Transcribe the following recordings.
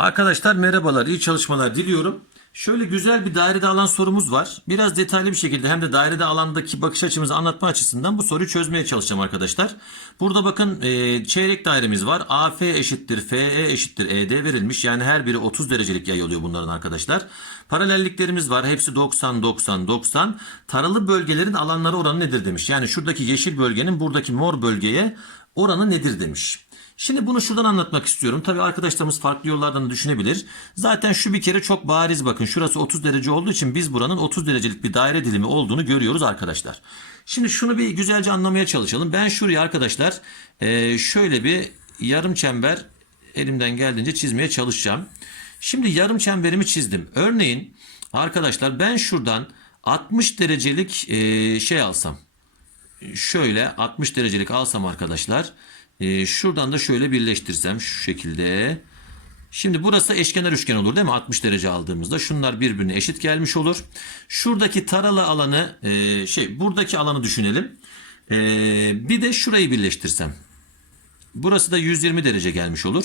Arkadaşlar merhabalar, iyi çalışmalar diliyorum. Şöyle güzel bir dairede alan sorumuz var. Biraz detaylı bir şekilde hem de dairede alandaki bakış açımızı anlatma açısından bu soruyu çözmeye çalışacağım arkadaşlar. Burada bakın e, çeyrek dairemiz var. AF eşittir FE eşittir ED verilmiş. Yani her biri 30 derecelik yay oluyor bunların arkadaşlar. Paralelliklerimiz var. Hepsi 90 90 90. Taralı bölgelerin alanları oranı nedir demiş. Yani şuradaki yeşil bölgenin buradaki mor bölgeye oranı nedir demiş. Şimdi bunu şuradan anlatmak istiyorum. Tabii arkadaşlarımız farklı yollardan da düşünebilir. Zaten şu bir kere çok bariz bakın. Şurası 30 derece olduğu için biz buranın 30 derecelik bir daire dilimi olduğunu görüyoruz arkadaşlar. Şimdi şunu bir güzelce anlamaya çalışalım. Ben şuraya arkadaşlar eee, şöyle bir yarım çember elimden geldiğince çizmeye çalışacağım. Şimdi yarım çemberimi çizdim. Örneğin arkadaşlar ben şuradan 60 derecelik eee, şey alsam şöyle 60 derecelik alsam arkadaşlar. E, şuradan da şöyle birleştirsem şu şekilde. Şimdi burası eşkenar üçgen olur değil mi? 60 derece aldığımızda şunlar birbirine eşit gelmiş olur. Şuradaki taralı alanı e, şey buradaki alanı düşünelim. E, bir de şurayı birleştirsem. Burası da 120 derece gelmiş olur.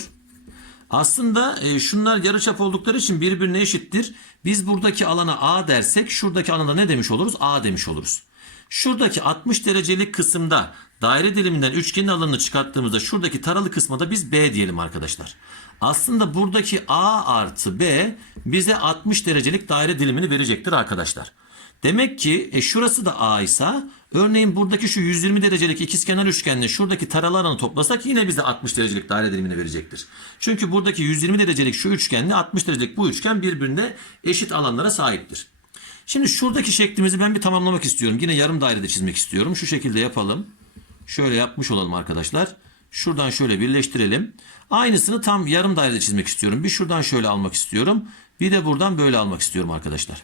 Aslında e, şunlar yarıçap oldukları için birbirine eşittir. Biz buradaki alana A dersek şuradaki alana ne demiş oluruz? A demiş oluruz. Şuradaki 60 derecelik kısımda daire diliminden üçgenin alanını çıkarttığımızda şuradaki taralı kısma da biz B diyelim arkadaşlar. Aslında buradaki A artı B bize 60 derecelik daire dilimini verecektir arkadaşlar. Demek ki e, şurası da A ise örneğin buradaki şu 120 derecelik ikizkenar üçgenle şuradaki taralı alanı toplasak yine bize 60 derecelik daire dilimini verecektir. Çünkü buradaki 120 derecelik şu üçgenle 60 derecelik bu üçgen birbirine eşit alanlara sahiptir. Şimdi şuradaki şeklimizi ben bir tamamlamak istiyorum. Yine yarım dairede çizmek istiyorum. Şu şekilde yapalım. Şöyle yapmış olalım arkadaşlar. Şuradan şöyle birleştirelim. Aynısını tam yarım dairede çizmek istiyorum. Bir şuradan şöyle almak istiyorum. Bir de buradan böyle almak istiyorum arkadaşlar.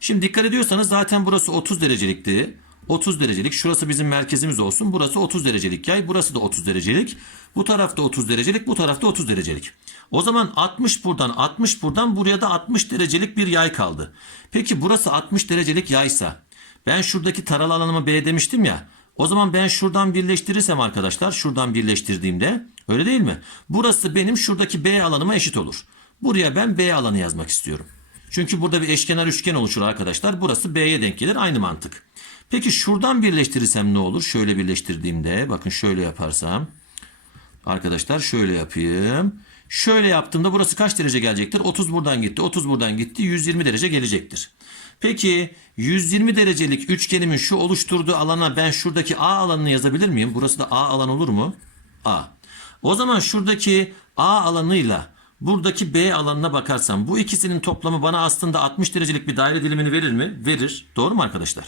Şimdi dikkat ediyorsanız zaten burası 30 derecelikti. 30 derecelik. Şurası bizim merkezimiz olsun. Burası 30 derecelik yay. Burası da 30 derecelik. Bu tarafta 30 derecelik. Bu tarafta 30 derecelik. O zaman 60 buradan 60 buradan buraya da 60 derecelik bir yay kaldı. Peki burası 60 derecelik yaysa ben şuradaki taralı alanıma B demiştim ya. O zaman ben şuradan birleştirirsem arkadaşlar şuradan birleştirdiğimde öyle değil mi? Burası benim şuradaki B alanıma eşit olur. Buraya ben B alanı yazmak istiyorum. Çünkü burada bir eşkenar üçgen oluşur arkadaşlar. Burası B'ye denk gelir. Aynı mantık. Peki şuradan birleştirirsem ne olur? Şöyle birleştirdiğimde bakın şöyle yaparsam. Arkadaşlar şöyle yapayım. Şöyle yaptığımda burası kaç derece gelecektir? 30 buradan gitti. 30 buradan gitti. 120 derece gelecektir. Peki 120 derecelik üçgenimin şu oluşturduğu alana ben şuradaki A alanını yazabilir miyim? Burası da A alan olur mu? A. O zaman şuradaki A alanıyla buradaki B alanına bakarsam bu ikisinin toplamı bana aslında 60 derecelik bir daire dilimini verir mi? Verir. Doğru mu arkadaşlar?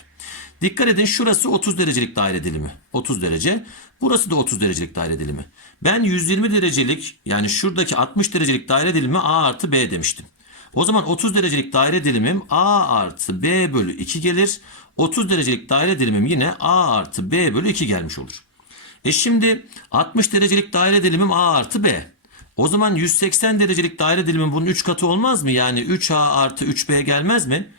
Dikkat edin şurası 30 derecelik daire dilimi. 30 derece. Burası da 30 derecelik daire dilimi. Ben 120 derecelik yani şuradaki 60 derecelik daire dilimi A artı B demiştim. O zaman 30 derecelik daire dilimim A artı B bölü 2 gelir. 30 derecelik daire dilimim yine A artı B bölü 2 gelmiş olur. E şimdi 60 derecelik daire dilimim A artı B. O zaman 180 derecelik daire dilimin bunun 3 katı olmaz mı? Yani 3A artı 3B gelmez mi?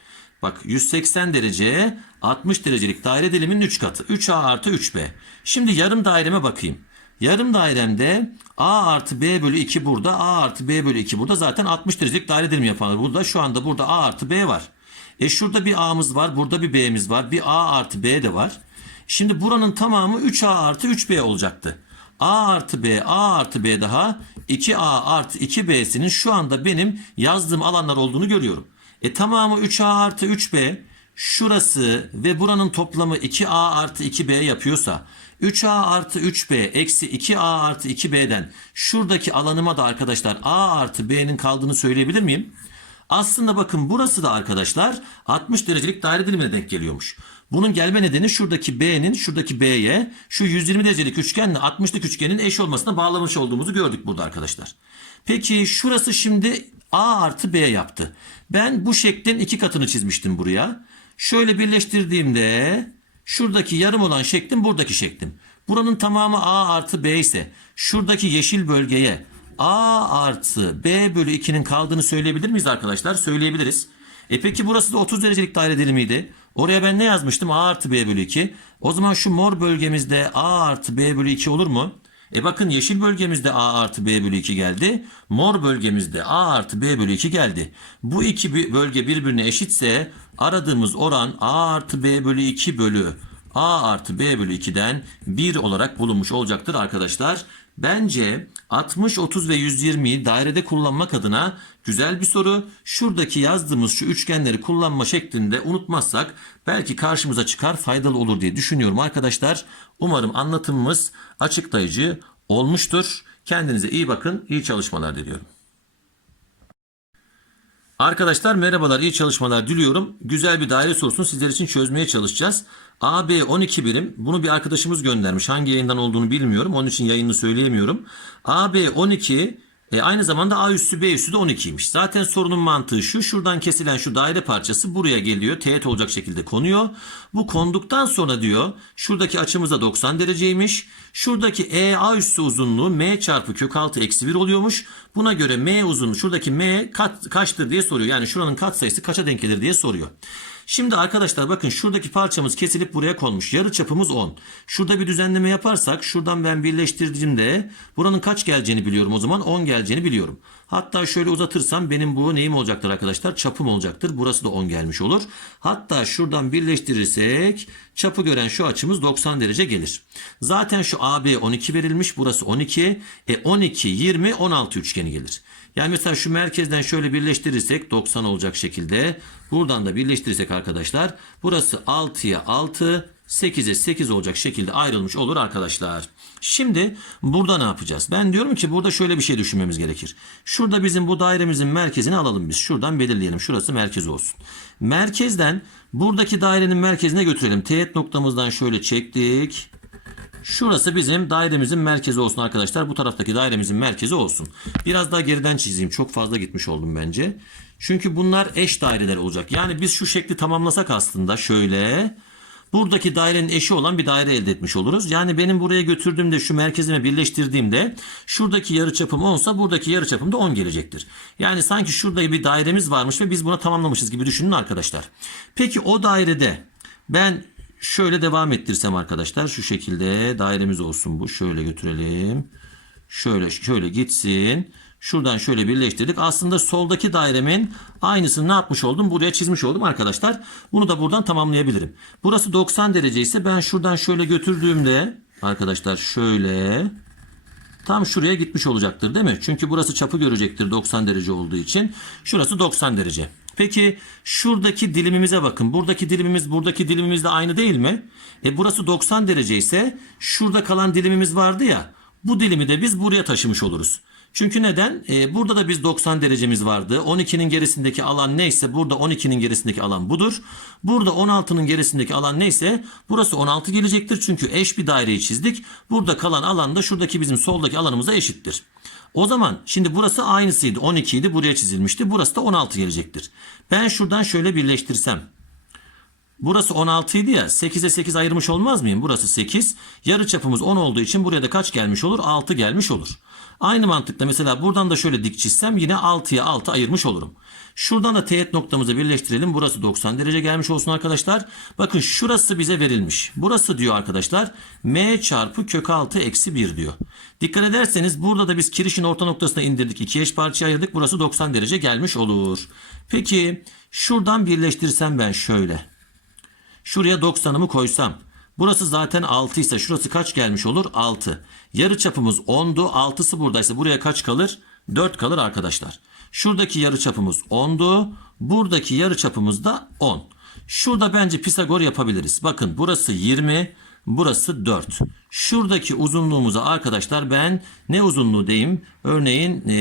Bak 180 derece 60 derecelik daire diliminin 3 katı. 3A artı 3B. Şimdi yarım daireme bakayım. Yarım dairemde A artı B bölü 2 burada. A artı B bölü 2 burada. Zaten 60 derecelik daire dilimi yapanlar. Burada şu anda burada A artı B var. E şurada bir A'mız var. Burada bir B'miz var. Bir A artı B de var. Şimdi buranın tamamı 3A artı 3B olacaktı. A artı B, A artı B daha 2A artı 2B'sinin şu anda benim yazdığım alanlar olduğunu görüyorum. E tamamı 3A artı 3B şurası ve buranın toplamı 2A artı 2B yapıyorsa 3A artı 3B eksi 2A artı 2B'den şuradaki alanıma da arkadaşlar A artı B'nin kaldığını söyleyebilir miyim? Aslında bakın burası da arkadaşlar 60 derecelik daire dilimine denk geliyormuş. Bunun gelme nedeni şuradaki B'nin şuradaki B'ye şu 120 derecelik üçgenle 60'lık üçgenin eş olmasına bağlamış olduğumuzu gördük burada arkadaşlar. Peki şurası şimdi A artı B yaptı. Ben bu şeklin iki katını çizmiştim buraya. Şöyle birleştirdiğimde şuradaki yarım olan şeklim buradaki şeklim. Buranın tamamı A artı B ise şuradaki yeşil bölgeye A artı B bölü 2'nin kaldığını söyleyebilir miyiz arkadaşlar? Söyleyebiliriz. E peki burası da 30 derecelik daire dilimiydi. Oraya ben ne yazmıştım? A artı B bölü 2. O zaman şu mor bölgemizde A artı B bölü 2 olur mu? E bakın yeşil bölgemizde A artı B bölü 2 geldi. Mor bölgemizde A artı B bölü 2 geldi. Bu iki bölge birbirine eşitse aradığımız oran A artı B bölü 2 bölü A artı B bölü 2'den 1 olarak bulunmuş olacaktır arkadaşlar. Bence 60, 30 ve 120'yi dairede kullanmak adına güzel bir soru. Şuradaki yazdığımız şu üçgenleri kullanma şeklinde unutmazsak belki karşımıza çıkar faydalı olur diye düşünüyorum arkadaşlar. Umarım anlatımımız açıklayıcı olmuştur. Kendinize iyi bakın, iyi çalışmalar diliyorum. Arkadaşlar merhabalar, iyi çalışmalar diliyorum. Güzel bir daire sorusunu sizler için çözmeye çalışacağız. AB 12 birim. Bunu bir arkadaşımız göndermiş. Hangi yayından olduğunu bilmiyorum. Onun için yayını söyleyemiyorum. AB 12 e, aynı zamanda A üssü B üssü de 12'ymiş. Zaten sorunun mantığı şu. Şuradan kesilen şu daire parçası buraya geliyor. Teğet olacak şekilde konuyor. Bu konduktan sonra diyor şuradaki açımız da 90 dereceymiş. Şuradaki EA üssü uzunluğu M çarpı kök 6 eksi 1 oluyormuş. Buna göre M uzunluğu şuradaki M kat, kaçtır diye soruyor. Yani şuranın kat sayısı kaça denk gelir diye soruyor. Şimdi arkadaşlar bakın şuradaki parçamız kesilip buraya konmuş. Yarı çapımız 10. Şurada bir düzenleme yaparsak şuradan ben birleştirdiğimde buranın kaç geleceğini biliyorum o zaman 10 geleceğini biliyorum. Hatta şöyle uzatırsam benim bu neyim olacaktır arkadaşlar? Çapım olacaktır. Burası da 10 gelmiş olur. Hatta şuradan birleştirirsek çapı gören şu açımız 90 derece gelir. Zaten şu AB 12 verilmiş. Burası 12. E 12, 20, 16 üçgeni gelir. Yani mesela şu merkezden şöyle birleştirirsek 90 olacak şekilde. Buradan da birleştirirsek arkadaşlar burası 6'ya 6, 8'e 8 olacak şekilde ayrılmış olur arkadaşlar. Şimdi burada ne yapacağız? Ben diyorum ki burada şöyle bir şey düşünmemiz gerekir. Şurada bizim bu dairemizin merkezini alalım biz. Şuradan belirleyelim. Şurası merkez olsun. Merkezden buradaki dairenin merkezine götürelim. Teğet noktamızdan şöyle çektik. Şurası bizim dairemizin merkezi olsun arkadaşlar. Bu taraftaki dairemizin merkezi olsun. Biraz daha geriden çizeyim. Çok fazla gitmiş oldum bence. Çünkü bunlar eş daireler olacak. Yani biz şu şekli tamamlasak aslında şöyle. Buradaki dairenin eşi olan bir daire elde etmiş oluruz. Yani benim buraya götürdüğümde şu merkezime birleştirdiğimde şuradaki yarıçapım 10 ise buradaki yarıçapım da 10 gelecektir. Yani sanki şurada bir dairemiz varmış ve biz buna tamamlamışız gibi düşünün arkadaşlar. Peki o dairede ben şöyle devam ettirsem arkadaşlar şu şekilde dairemiz olsun bu. Şöyle götürelim. Şöyle şöyle gitsin. Şuradan şöyle birleştirdik. Aslında soldaki dairemin aynısını ne yapmış oldum? Buraya çizmiş oldum arkadaşlar. Bunu da buradan tamamlayabilirim. Burası 90 derece ise ben şuradan şöyle götürdüğümde arkadaşlar şöyle tam şuraya gitmiş olacaktır değil mi? Çünkü burası çapı görecektir 90 derece olduğu için. Şurası 90 derece. Peki şuradaki dilimimize bakın. Buradaki dilimimiz buradaki dilimimizle aynı değil mi? E burası 90 derece ise şurada kalan dilimimiz vardı ya. Bu dilimi de biz buraya taşımış oluruz. Çünkü neden? E, burada da biz 90 derecemiz vardı. 12'nin gerisindeki alan neyse burada 12'nin gerisindeki alan budur. Burada 16'nın gerisindeki alan neyse burası 16 gelecektir. Çünkü eş bir daireyi çizdik. Burada kalan alan da şuradaki bizim soldaki alanımıza eşittir. O zaman şimdi burası aynısıydı. 12 idi buraya çizilmişti. Burası da 16 gelecektir. Ben şuradan şöyle birleştirsem. Burası 16 idi ya 8'e 8 ayırmış olmaz mıyım? Burası 8. Yarı çapımız 10 olduğu için buraya da kaç gelmiş olur? 6 gelmiş olur. Aynı mantıkla mesela buradan da şöyle dik çizsem yine 6'ya 6 ayırmış olurum. Şuradan da teğet noktamızı birleştirelim. Burası 90 derece gelmiş olsun arkadaşlar. Bakın şurası bize verilmiş. Burası diyor arkadaşlar m çarpı kök 6 eksi 1 diyor. Dikkat ederseniz burada da biz kirişin orta noktasına indirdik. iki eş parçaya ayırdık. Burası 90 derece gelmiş olur. Peki şuradan birleştirsem ben şöyle. Şuraya 90'ımı koysam. Burası zaten 6 ise şurası kaç gelmiş olur? 6. Yarı çapımız 10'du. 6'sı buradaysa buraya kaç kalır? 4 kalır arkadaşlar. Şuradaki yarı çapımız 10'du. Buradaki yarı çapımız da 10. Şurada bence Pisagor yapabiliriz. Bakın burası 20. Burası 4. Şuradaki uzunluğumuza arkadaşlar ben ne uzunluğu diyeyim? Örneğin e,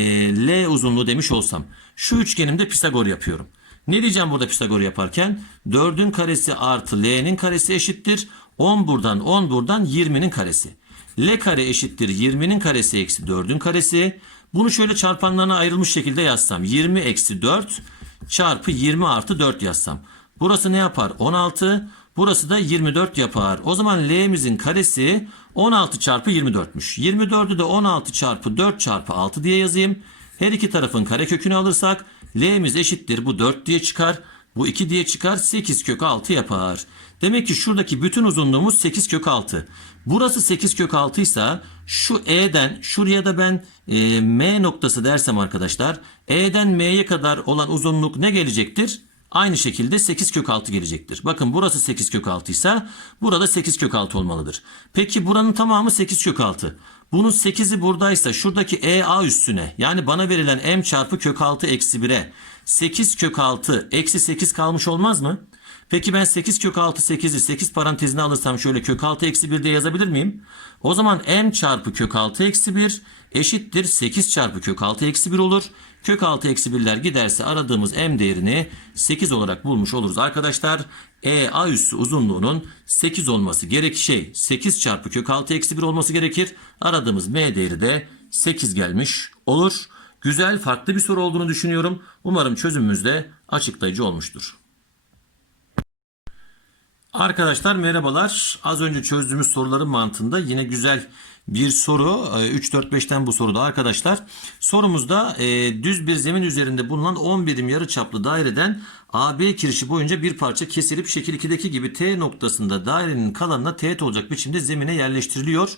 L uzunluğu demiş olsam. Şu üçgenimde Pisagor yapıyorum. Ne diyeceğim burada Pisagor yaparken? 4'ün karesi artı L'nin karesi eşittir. 10 buradan 10 buradan 20'nin karesi. L kare eşittir 20'nin karesi eksi 4'ün karesi. Bunu şöyle çarpanlarına ayrılmış şekilde yazsam. 20 eksi 4 çarpı 20 artı 4 yazsam. Burası ne yapar? 16. Burası da 24 yapar. O zaman L'mizin karesi 16 çarpı 24'müş. 24'ü de 16 çarpı 4 çarpı 6 diye yazayım. Her iki tarafın karekökünü alırsak L'miz eşittir bu 4 diye çıkar. Bu 2 diye çıkar 8 kök 6 yapar. Demek ki şuradaki bütün uzunluğumuz 8 kök 6. Burası 8 kök 6 ise şu E'den şuraya da ben e, M noktası dersem arkadaşlar E'den M'ye kadar olan uzunluk ne gelecektir? Aynı şekilde 8 kök 6 gelecektir. Bakın burası 8 kök 6 ise burada 8 kök 6 olmalıdır. Peki buranın tamamı 8 kök 6. Bunun 8'i buradaysa şuradaki EA üstüne yani bana verilen M çarpı kök 6 eksi 1'e 8 kök 6 eksi 8 kalmış olmaz mı? Peki ben 8 kök 6 8'i 8 parantezine alırsam şöyle kök 6 eksi 1 diye yazabilir miyim? O zaman m çarpı kök 6 eksi 1 eşittir 8 çarpı kök 6 eksi 1 olur. Kök 6 eksi 1'ler giderse aradığımız m değerini 8 olarak bulmuş oluruz arkadaşlar. E A üssü uzunluğunun 8 olması gerek şey 8 çarpı kök 6 eksi 1 olması gerekir. Aradığımız m değeri de 8 gelmiş olur. Güzel farklı bir soru olduğunu düşünüyorum. Umarım çözümümüz de açıklayıcı olmuştur. Arkadaşlar merhabalar. Az önce çözdüğümüz soruların mantığında yine güzel bir soru. Ee, 3, 4, 5'ten bu soruda arkadaşlar. Sorumuzda e, düz bir zemin üzerinde bulunan 10 birim yarıçaplı daireden AB kirişi boyunca bir parça kesilip şekil 2'deki gibi T noktasında dairenin kalanına teğet olacak biçimde zemine yerleştiriliyor.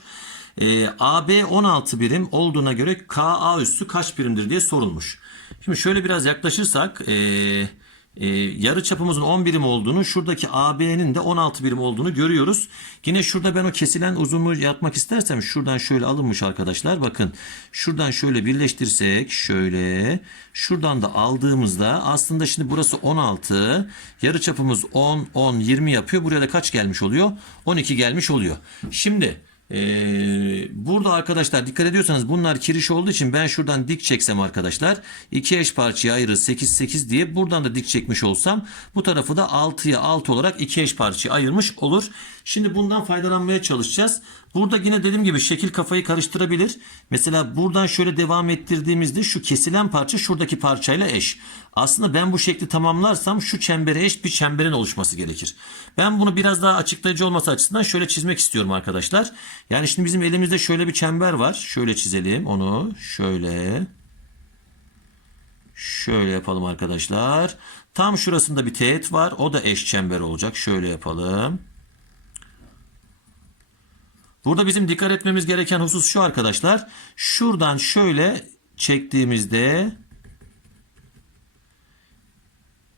E, AB 16 birim olduğuna göre KA üssü kaç birimdir diye sorulmuş. Şimdi şöyle biraz yaklaşırsak... E, e, yarı çapımızın 10 birim olduğunu, şuradaki AB'nin de 16 birim olduğunu görüyoruz. Yine şurada ben o kesilen uzunluğu yapmak istersem şuradan şöyle alınmış arkadaşlar. Bakın şuradan şöyle birleştirsek şöyle şuradan da aldığımızda aslında şimdi burası 16 yarı çapımız 10 10 20 yapıyor. Buraya da kaç gelmiş oluyor? 12 gelmiş oluyor. Şimdi ee, burada arkadaşlar dikkat ediyorsanız bunlar kiriş olduğu için ben şuradan dik çeksem arkadaşlar iki eş parçaya ayırır 8 8 diye buradan da dik çekmiş olsam bu tarafı da 6'ya 6 olarak iki eş parçaya ayırmış olur. Şimdi bundan faydalanmaya çalışacağız. Burada yine dediğim gibi şekil kafayı karıştırabilir. Mesela buradan şöyle devam ettirdiğimizde şu kesilen parça şuradaki parçayla eş. Aslında ben bu şekli tamamlarsam şu çembere eş bir çemberin oluşması gerekir. Ben bunu biraz daha açıklayıcı olması açısından şöyle çizmek istiyorum arkadaşlar. Yani şimdi bizim elimizde şöyle bir çember var. Şöyle çizelim onu. Şöyle. Şöyle yapalım arkadaşlar. Tam şurasında bir teğet var. O da eş çember olacak. Şöyle yapalım. Burada bizim dikkat etmemiz gereken husus şu arkadaşlar. Şuradan şöyle çektiğimizde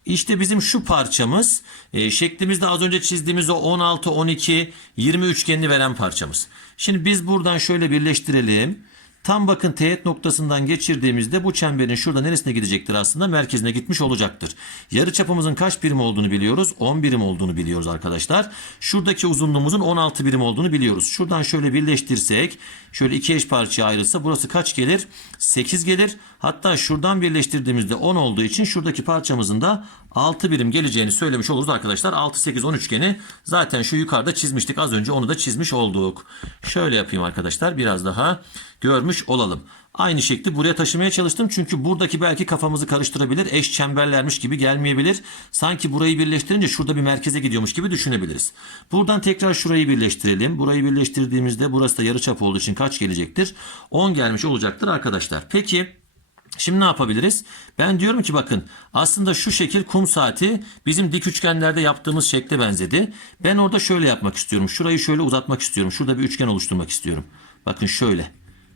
işte bizim şu parçamız e, şeklimizde az önce çizdiğimiz o 16, 12, 20 üçgenini veren parçamız. Şimdi biz buradan şöyle birleştirelim. Tam bakın teğet noktasından geçirdiğimizde bu çemberin şurada neresine gidecektir aslında? Merkezine gitmiş olacaktır. Yarı çapımızın kaç birim olduğunu biliyoruz. 10 birim olduğunu biliyoruz arkadaşlar. Şuradaki uzunluğumuzun 16 birim olduğunu biliyoruz. Şuradan şöyle birleştirsek şöyle iki eş parçaya ayrılsa burası kaç gelir? 8 gelir. Hatta şuradan birleştirdiğimizde 10 olduğu için şuradaki parçamızın da 6 birim geleceğini söylemiş oluruz arkadaşlar. 6, 8, 10 üçgeni zaten şu yukarıda çizmiştik. Az önce onu da çizmiş olduk. Şöyle yapayım arkadaşlar biraz daha görmüş olalım. Aynı şekli buraya taşımaya çalıştım. Çünkü buradaki belki kafamızı karıştırabilir. Eş çemberlermiş gibi gelmeyebilir. Sanki burayı birleştirince şurada bir merkeze gidiyormuş gibi düşünebiliriz. Buradan tekrar şurayı birleştirelim. Burayı birleştirdiğimizde burası da yarıçap olduğu için kaç gelecektir? 10 gelmiş olacaktır arkadaşlar. Peki Şimdi ne yapabiliriz? Ben diyorum ki bakın aslında şu şekil kum saati bizim dik üçgenlerde yaptığımız şekle benzedi. Ben orada şöyle yapmak istiyorum. Şurayı şöyle uzatmak istiyorum. Şurada bir üçgen oluşturmak istiyorum. Bakın şöyle.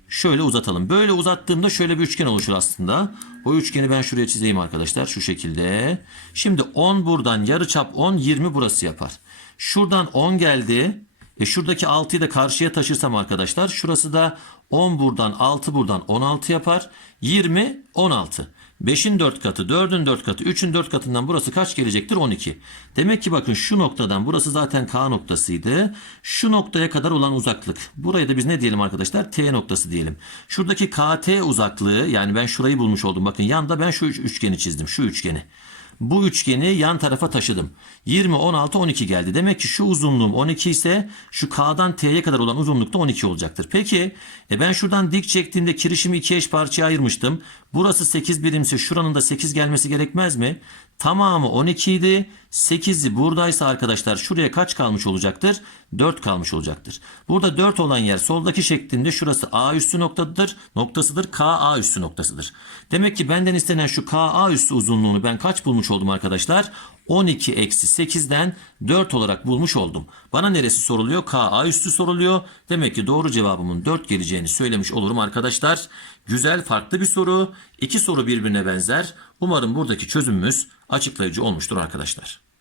Şöyle uzatalım. Böyle uzattığımda şöyle bir üçgen oluşur aslında. O üçgeni ben şuraya çizeyim arkadaşlar. Şu şekilde. Şimdi 10 buradan yarıçap 10 20 burası yapar. Şuradan 10 geldi. E şuradaki 6'yı da karşıya taşırsam arkadaşlar şurası da 10 buradan 6 buradan 16 yapar. 20 16. 5'in 4 katı, 4'ün 4 katı, 3'ün 4 katından burası kaç gelecektir? 12. Demek ki bakın şu noktadan burası zaten K noktasıydı. Şu noktaya kadar olan uzaklık. Buraya da biz ne diyelim arkadaşlar? T noktası diyelim. Şuradaki KT uzaklığı yani ben şurayı bulmuş oldum. Bakın yanda ben şu üçgeni çizdim. Şu üçgeni. Bu üçgeni yan tarafa taşıdım. 20, 16, 12 geldi. Demek ki şu uzunluğum 12 ise şu K'dan T'ye kadar olan uzunluk da 12 olacaktır. Peki e ben şuradan dik çektiğimde kirişimi iki eş parçaya ayırmıştım. Burası 8 birimse şuranın da 8 gelmesi gerekmez mi? Tamamı 12 idi. 8'i buradaysa arkadaşlar şuraya kaç kalmış olacaktır? 4 kalmış olacaktır. Burada 4 olan yer soldaki şeklinde şurası A üssü noktadır, noktasıdır. K A üssü noktasıdır. Demek ki benden istenen şu K A üssü uzunluğunu ben kaç bulmuş oldum arkadaşlar? 12 eksi 8'den 4 olarak bulmuş oldum. Bana neresi soruluyor? K A üstü soruluyor. Demek ki doğru cevabımın 4 geleceğini söylemiş olurum arkadaşlar. Güzel farklı bir soru. İki soru birbirine benzer. Umarım buradaki çözümümüz açıklayıcı olmuştur arkadaşlar.